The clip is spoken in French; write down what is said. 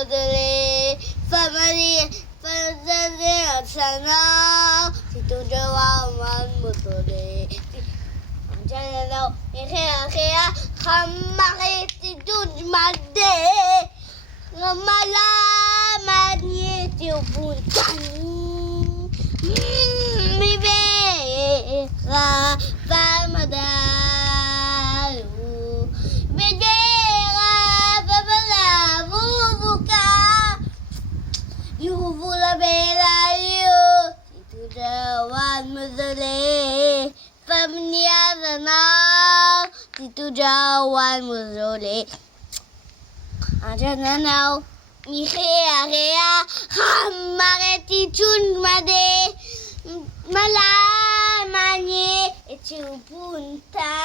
mudali family family sana situ jawaban mudali jangan kaya khamari situ made malaman itu bukan mibera famadalu bejera famadalu buka yuvula belayu itu jawan muzole famnya sana itu jawan muzole aja nanau Rea hamare titun made malamanye itu punta